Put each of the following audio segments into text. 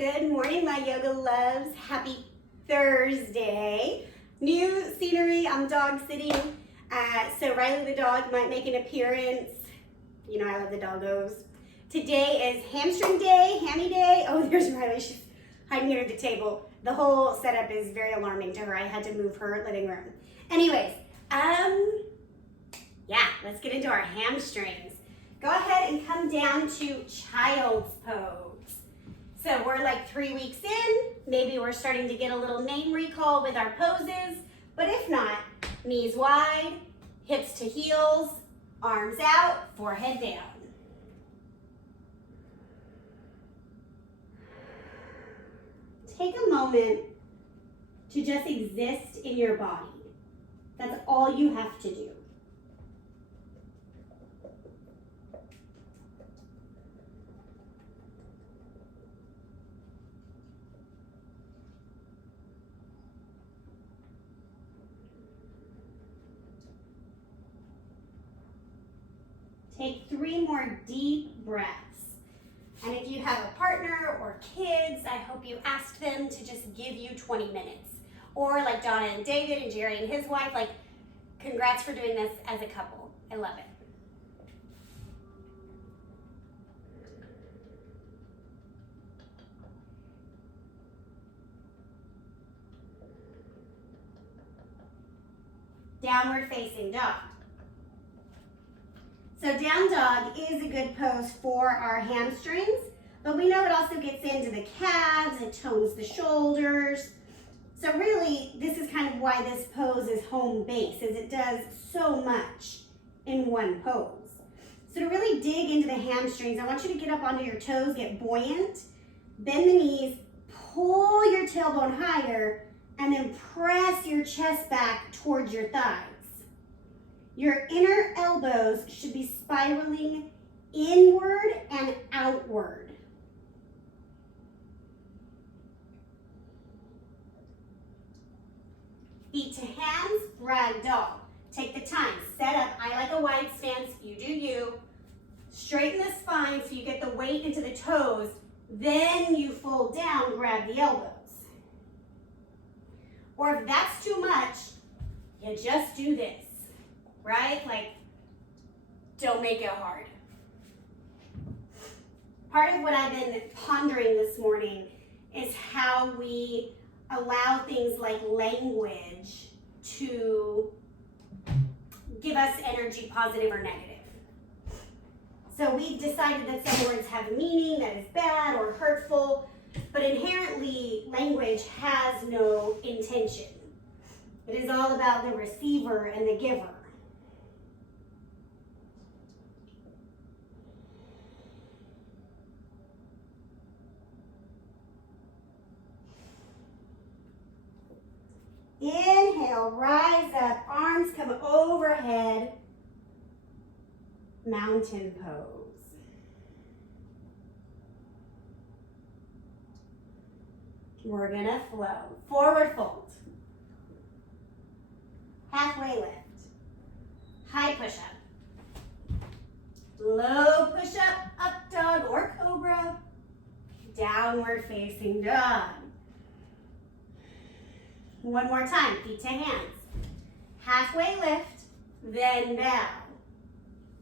Good morning, my yoga loves. Happy Thursday. New scenery, I'm dog sitting. So Riley the dog might make an appearance. You know I love the doggos. Today is hamstring day, hammy day. Oh, there's Riley, she's hiding under the table. The whole setup is very alarming to her. I had to move her living room. Anyways, yeah, let's get into our hamstrings. Go ahead and come down to child's pose. So we're like 3 weeks in, maybe we're starting to get a little name recall with our poses, but if not, knees wide, hips to heels, arms out, forehead down. Take a moment to just exist in your body. That's all you have to do. Take 3 more deep breaths. And if you have a partner or kids, I hope you asked them to just give you 20 minutes. Or like Donna and David and Jerry and his wife, like, congrats for doing this as a couple. I love it. Downward facing dog. So down dog is a good pose for our hamstrings, but we know it also gets into the calves, it tones the shoulders. So really, this is kind of why this pose is home base, is it does so much in one pose. So to really dig into the hamstrings, I want you to get up onto your toes, get buoyant, bend the knees, pull your tailbone higher, and then press your chest back towards your thighs. Your inner elbows should be spiraling inward and outward. Feet to hands, rag doll. Take the time, set up, I like a wide stance, you do you. Straighten the spine so you get the weight into the toes, then you fold down, grab the elbows. Or if that's too much, you just do this. Right? Like, don't make it hard. Part of what I've been pondering this morning is how we allow things like language to give us energy, positive or negative. So we've decided that some words have meaning that is bad or hurtful, but inherently language has no intention. It is all about the receiver and the giver. Inhale, rise up, arms come overhead, mountain pose. We're gonna flow. Forward fold, halfway lift, high push-up, low push-up, up dog or cobra, downward facing dog. One more time, feet to hands. Halfway lift, then bow.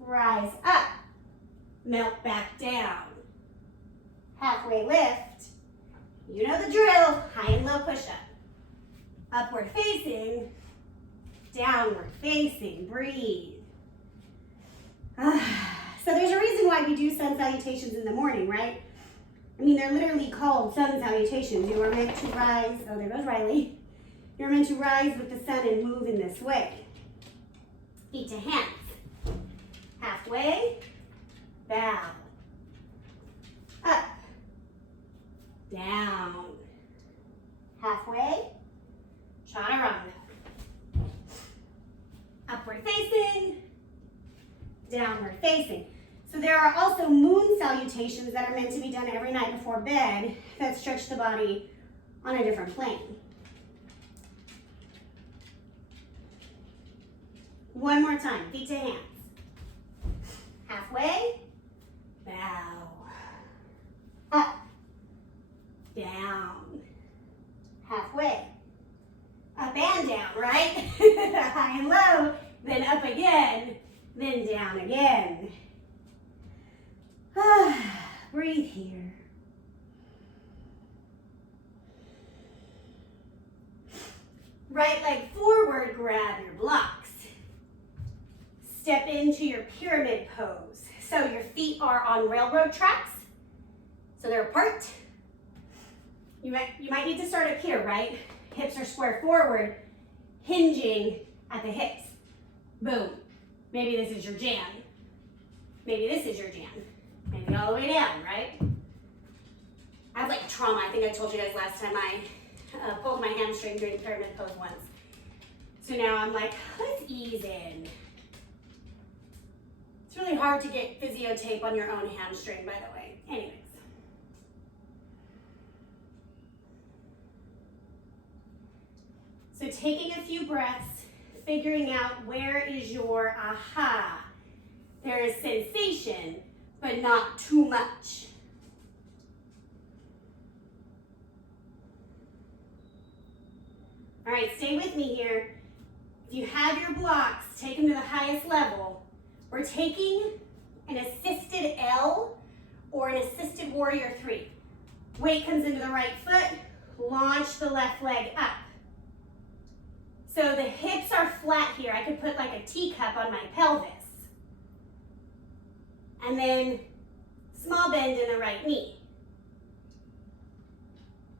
Rise up, melt back down. Halfway lift, you know the drill, high and low push-up. Upward facing, downward facing, breathe. So there's a reason why we do sun salutations in the morning, right? I mean, they're literally called sun salutations. You are meant to rise, oh, there goes Riley. You're meant to rise with the sun and move in this way. Feet to hands. Halfway, bow. Up, down. Halfway, chaturanga. Upward facing, downward facing. So there are also moon salutations that are meant to be done every night before bed that stretch the body on a different plane. One more time, feet to hands. Halfway, bow. Up, down. Halfway. Up and down, right? High and low, then up again, then down again. Breathe here. Right leg forward, grab your blocks. Step into your pyramid pose. So your feet are on railroad tracks, so they're apart. You might need to start up here, right? Hips are square forward, hinging at the hips. Boom. Maybe this is your jam. Maybe this is your jam. Maybe all the way down, right? I have like trauma. I think I told you guys last time I pulled my hamstring during pyramid pose once. So now I'm like, let's ease in. It's really hard to get physio tape on your own hamstring, by the way. Anyways. So taking a few breaths, figuring out where is your aha. There is sensation, but not too much. All right, stay with me here. If you have your blocks, take them to the highest level. We're taking an assisted L or an assisted warrior 3. Weight comes into the right foot, launch the left leg up. So the hips are flat here. I could put like a teacup on my pelvis. And then small bend in the right knee.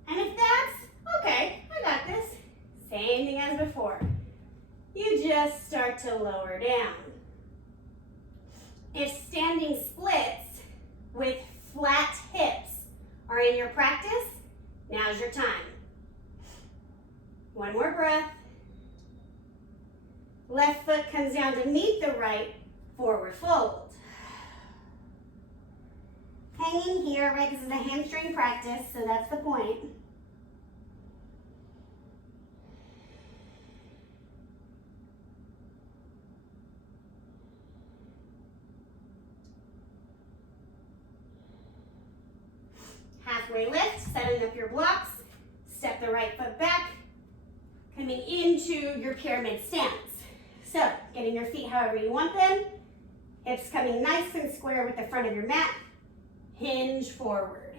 And if that's, okay, I got this. Same thing as before. You just start to lower down. If standing splits with flat hips are in your practice, now's your time. One more breath. Left foot comes down to meet the right, forward fold. Hanging here, right? This is a hamstring practice, so that's the point. Halfway lift, setting up your blocks. Step the right foot back, coming into your pyramid stance. So, getting your feet however you want them. Hips coming nice and square with the front of your mat. Hinge forward.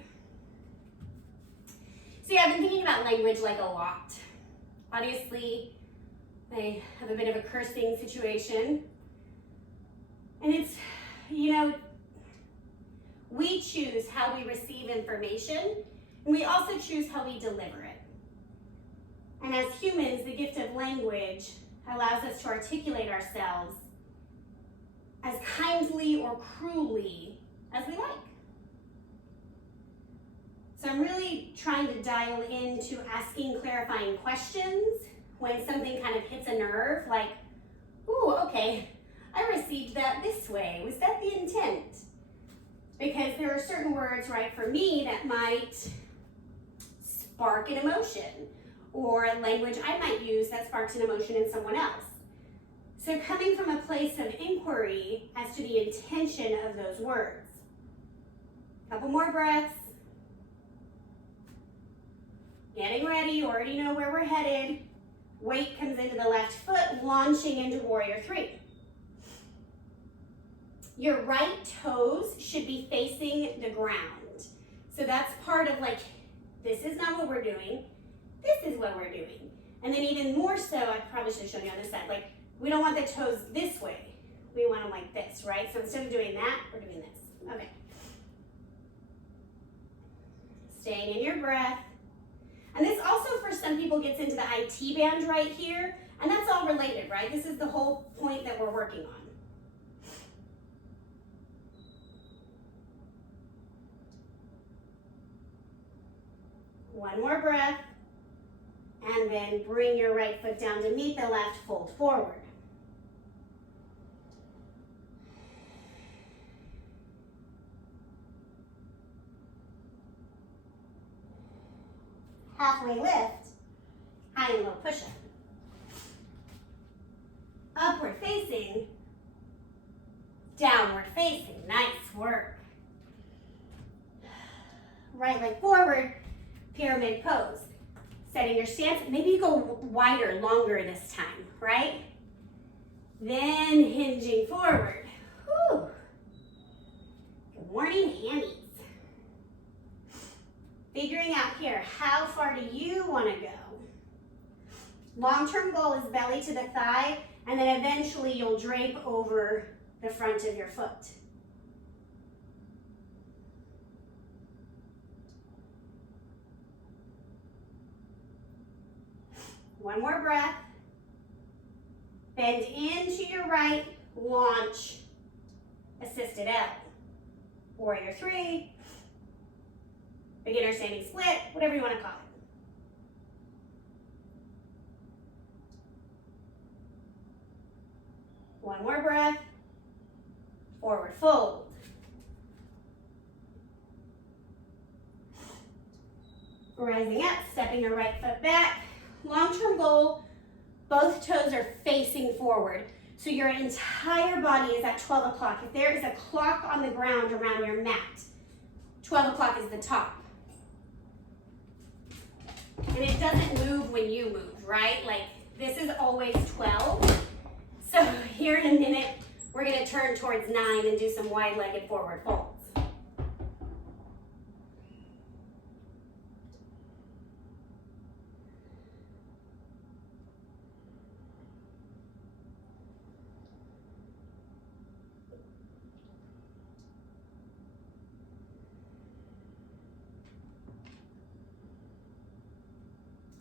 See, I've been thinking about language like a lot. Obviously, I have a bit of a cursing situation. And it's, you know, we choose how we receive information, and we also choose how we deliver it. And as humans, the gift of language allows us to articulate ourselves as kindly or cruelly as we like. So I'm really trying to dial into asking clarifying questions when something kind of hits a nerve, like, ooh, okay, I received that this way. Was that the intent? Because there are certain words, right, for me that might spark an emotion, or a language I might use that sparks an emotion in someone else. So coming from a place of inquiry as to the intention of those words. Couple more breaths. Getting ready, you already know where we're headed. Weight comes into the left foot, launching into warrior 3. Your right toes should be facing the ground. So that's part of like, this is not what we're doing. This is what we're doing. And then even more so, I probably should have shown you on this side, like we don't want the toes this way. We want them like this, right? So instead of doing that, we're doing this. Okay. Staying in your breath. And this also for some people gets into the IT band right here, and that's all related, right? This is the whole point that we're working on. One more breath, and then bring your right foot down to meet the left, fold forward. Halfway lift, high and low push-up. Upward facing, downward facing, nice work. Right leg forward, pyramid pose. Setting your stance, maybe you go wider, longer this time, right? Then hinging forward. Whew. Good morning, hammies. Figuring out here, how far do you want to go? Long-term goal is belly to the thigh, and then eventually you'll drape over the front of your foot. One more breath. Bend into your right, launch, assisted L. Warrior 3, beginner standing split, whatever you want to call it. One more breath. Forward fold. Rising up, stepping your right foot back. Long-term goal, both toes are facing forward. So your entire body is at 12 o'clock. If there is a clock on the ground around your mat, 12 o'clock is the top. And it doesn't move when you move, right? Like this is always 12. So here in a minute, we're gonna turn towards 9 and do some wide-legged forward folds.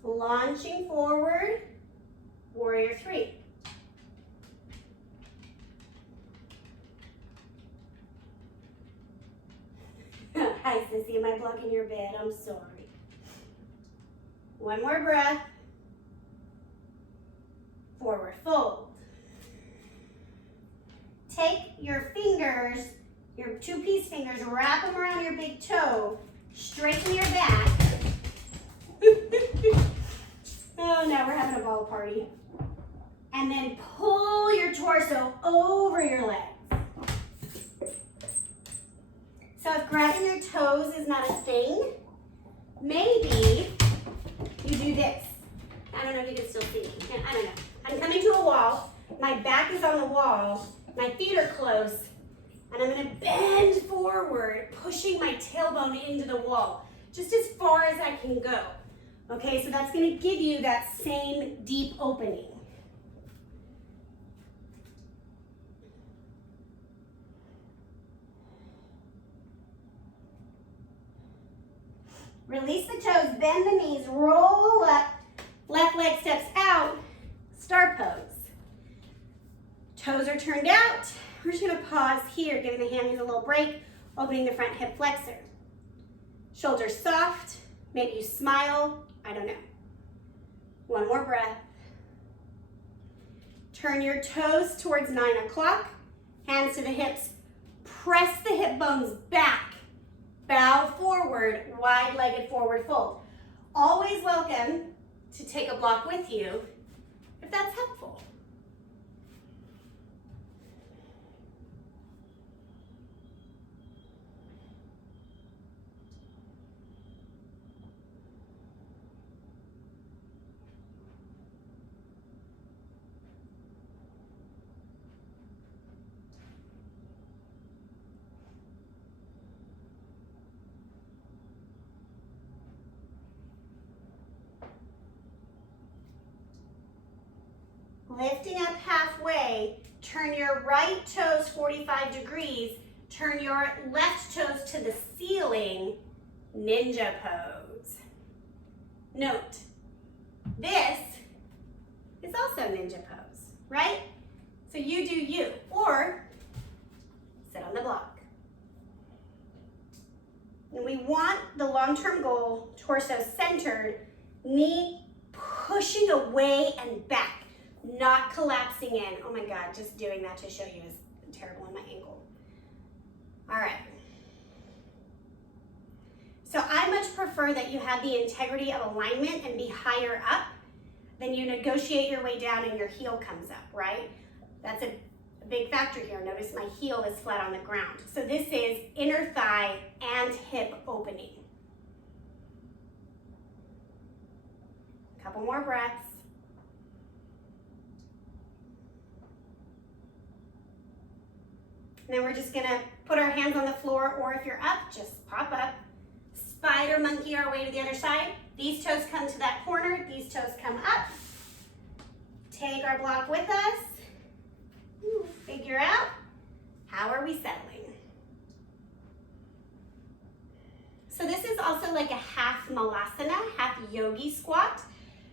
Launching forward, warrior 3. Hi, Sissy, am I blocking your bed? I'm sorry. One more breath. Forward fold. Take your fingers, your 2-piece fingers, wrap them around your big toe, straighten your back. Oh, now we're having a ball party. And then pull your torso over your legs. So if grabbing your toes is not a thing, maybe you do this. I don't know if you can still see me. I don't know. I'm coming to a wall. My back is on the wall. My feet are close. And I'm going to bend forward, pushing my tailbone into the wall, just as far as I can go. Okay, so that's going to give you that same deep opening. Release the toes, bend the knees, roll up, left leg steps out, star pose. Toes are turned out. We're just going to pause here, giving the hammies a little break, opening the front hip flexor. Shoulders soft, maybe you smile, I don't know. One more breath. Turn your toes towards 9 o'clock, hands to the hips, press the hip bones back, bow forward, wide-legged forward fold. Always welcome to take a block with you if that's helpful. Lifting up halfway, turn your right toes 45 degrees, turn your left toes to the ceiling, ninja pose. Note, this is also ninja pose, right? So you do you, or sit on the block. And we want the long-term goal, torso centered, knee pushing away and back. Not collapsing in. Oh my God, just doing that to show you is terrible on my ankle. All right. So I much prefer that you have the integrity of alignment and be higher up than you negotiate your way down and your heel comes up, right? That's a big factor here. Notice my heel is flat on the ground. So this is inner thigh and hip opening. Couple more breaths. And then we're just gonna put our hands on the floor, or if you're up, just pop up. Spider monkey our way to the other side. These toes come to that corner, these toes come up. Take our block with us. Figure out, how are we settling? So this is also like a half malasana, half yogi squat.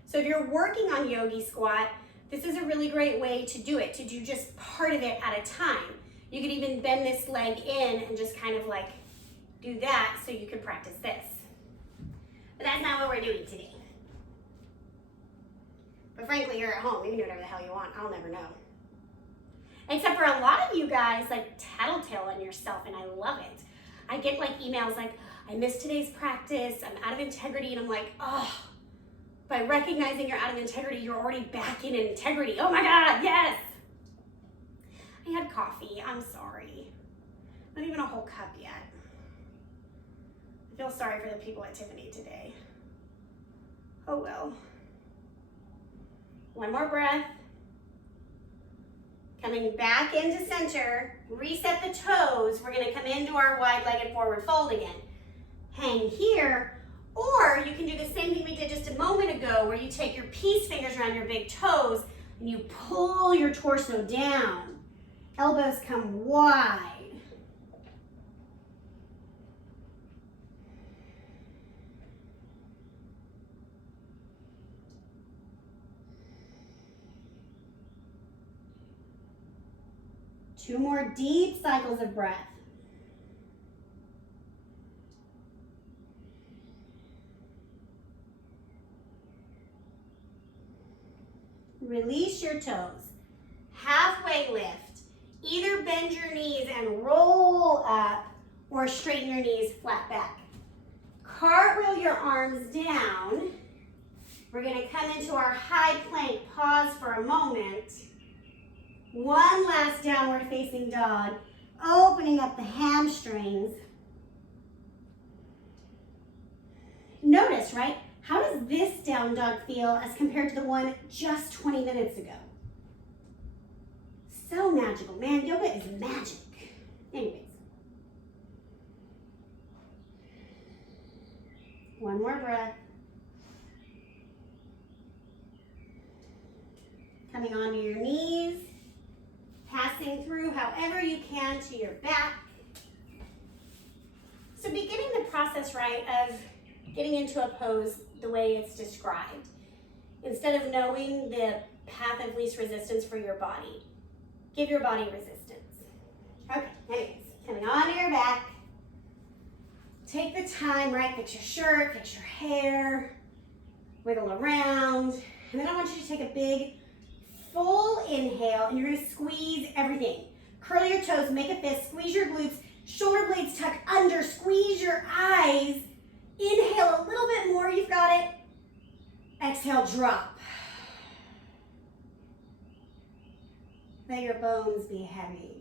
So if you're working on yogi squat, this is a really great way to do it, to do just part of it at a time. You could even bend this leg in and just kind of like do that so you could practice this. But that's not what we're doing today. But frankly, you're at home. You can do whatever the hell you want. I'll never know. Except for a lot of you guys like tattletale on yourself, and I love it. I get like emails like, I missed today's practice, I'm out of integrity, and I'm like, oh, by recognizing you're out of integrity, you're already back in integrity. Oh my God, yes! I had coffee, I'm sorry. Not even a whole cup yet. I feel sorry for the people at Tiffany today. Oh well. One more breath. Coming back into center, reset the toes. We're gonna come into our wide-legged forward fold again. Hang here, or you can do the same thing we did just a moment ago, where you take your peace fingers around your big toes and you pull your torso down. Elbows come wide. Two more deep cycles of breath. Release your toes. Halfway lift. Either bend your knees and roll up, or straighten your knees flat back. Cartwheel your arms down. We're gonna come into our high plank. Pause for a moment. One last downward facing dog, opening up the hamstrings. Notice, right? How does this down dog feel as compared to the one just 20 minutes ago? So magical, man, yoga is magic. Anyways. One more breath. Coming onto your knees. Passing through however you can to your back. So beginning the process, right, of getting into a pose the way it's described, instead of knowing the path of least resistance for your body, give your body resistance. Okay, anyways, coming onto your back. Take the time, right, fix your shirt, fix your hair, wiggle around, and then I want you to take a big full inhale, and you're gonna squeeze everything. Curl your toes, make a fist, squeeze your glutes, shoulder blades tuck under, squeeze your eyes. Inhale a little bit more, you've got it. Exhale, drop. Let your bones be heavy.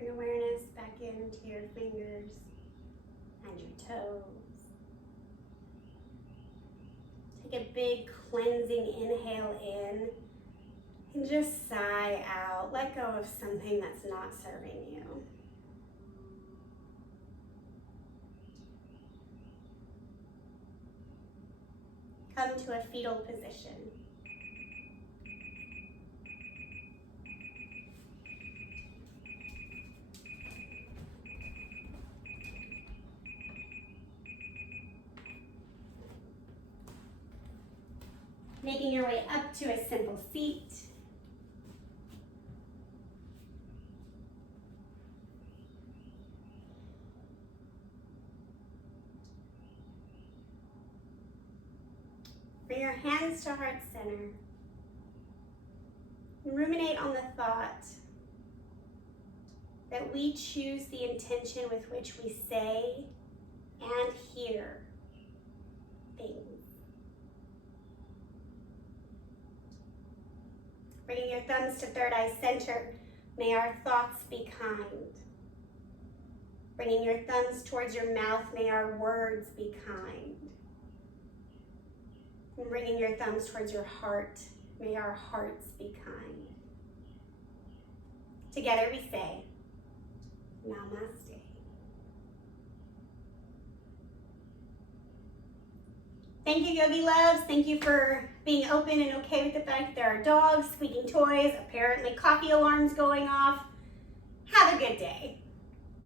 Bring awareness back into your fingers and your toes. Take a big cleansing inhale in and just sigh out. Let go of something that's not serving you. Come to a fetal position. Making your way up to a simple seat. Bring your hands to heart center. And ruminate on the thought that we choose the intention with which we say and hear things. Bringing your thumbs to third eye center, may our thoughts be kind. Bringing your thumbs towards your mouth, may our words be kind. And bringing your thumbs towards your heart, may our hearts be kind. Together we say, Namaste. Thank you, Yogi Loves. Thank you for being open and okay with the fact that there are dogs, squeaking toys, apparently coffee alarms going off. Have a good day.